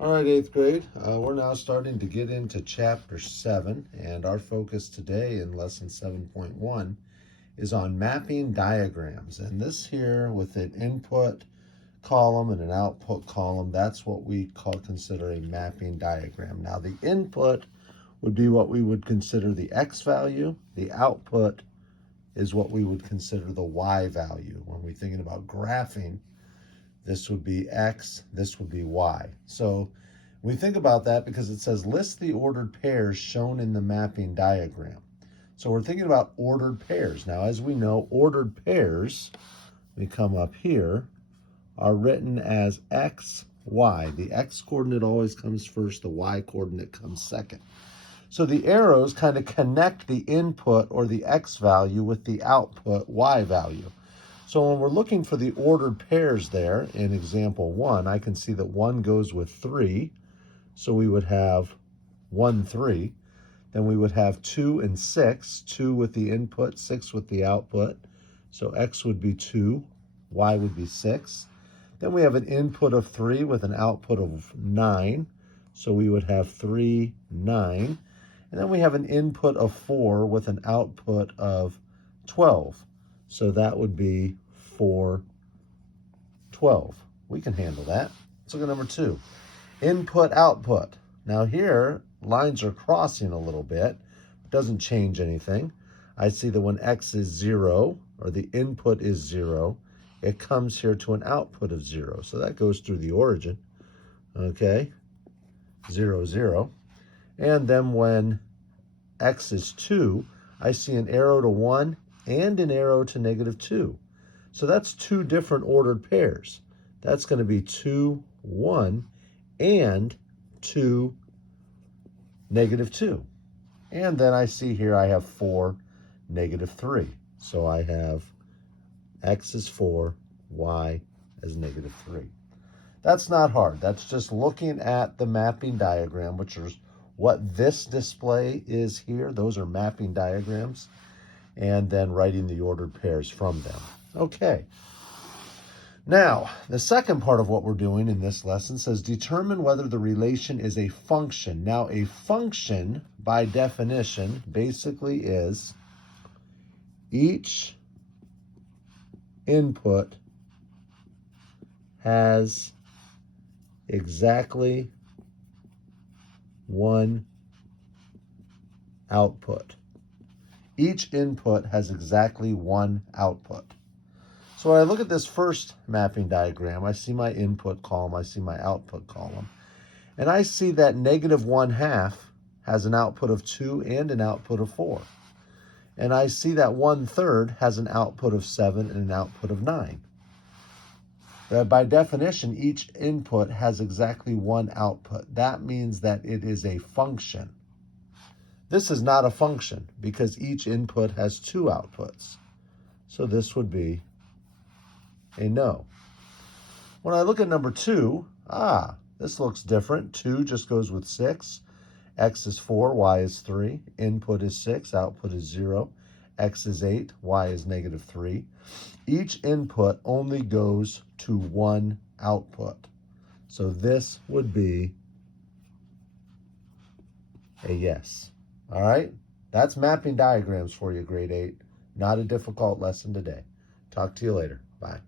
All right, 8th grade, we're now starting to get into Chapter 7, and our focus today in Lesson 7.1 is on mapping diagrams. And this here with an input column and an output column, that's what we consider a mapping diagram. Now, the input would be what we would consider the X value. The output is what we would consider the Y value. When we're thinking about graphing, this would be X, this would be Y. So we think about that because it says list the ordered pairs shown in the mapping diagram. So we're thinking about ordered pairs. Now, as we know, ordered pairs, we come up here, are written as X, Y. The X coordinate always comes first, the Y coordinate comes second. So the arrows kind of connect the input or the X value with the output Y value. So when we're looking for the ordered pairs there, in example 1, I can see that 1 goes with 3. So we would have 1, 3. Then we would have 2 and 6, 2 with the input, 6 with the output. So X would be 2, Y would be 6. Then we have an input of 3 with an output of 9. So we would have 3, 9. And then we have an input of 4 with an output of 12. So that would be 4, 12. We can handle that. Let's look at number 2. Input, output. Now here, lines are crossing a little bit. It doesn't change anything. I see that when X is 0, or the input is 0, it comes here to an output of 0. So that goes through the origin. Okay, 0, 0. And then when X is 2, I see an arrow to 1 and an arrow to -2. So that's 2 different ordered pairs. That's going to be 2, 1, and 2, -2. And then I see here I have 4, -3. So I have X is 4, Y is -3. That's not hard. That's just looking at the mapping diagram, which is what this display is here. Those are mapping diagrams. And then writing the ordered pairs from them. Okay. Now, the second part of what we're doing in this lesson says determine whether the relation is a function. Now, a function, by definition, basically is each input has exactly one output. Each input has exactly one output. So when I look at this first mapping diagram, I see my input column, I see my output column, and I see that -1/2 has an output of 2 and an output of 4. And I see that 1/3 has an output of 7 and an output of 9. By definition, each input has exactly one output. That means that it is a function. This is not a function because each input has 2 outputs. So this would be a no. When I look at number 2, this looks different. 2 just goes with 6. X is 4, Y is 3. Input is 6, output is 0. X is 8, Y is -3. Each input only goes to one output. So this would be a yes. All right, that's mapping diagrams for you, grade 8. Not a difficult lesson today. Talk to you later. Bye.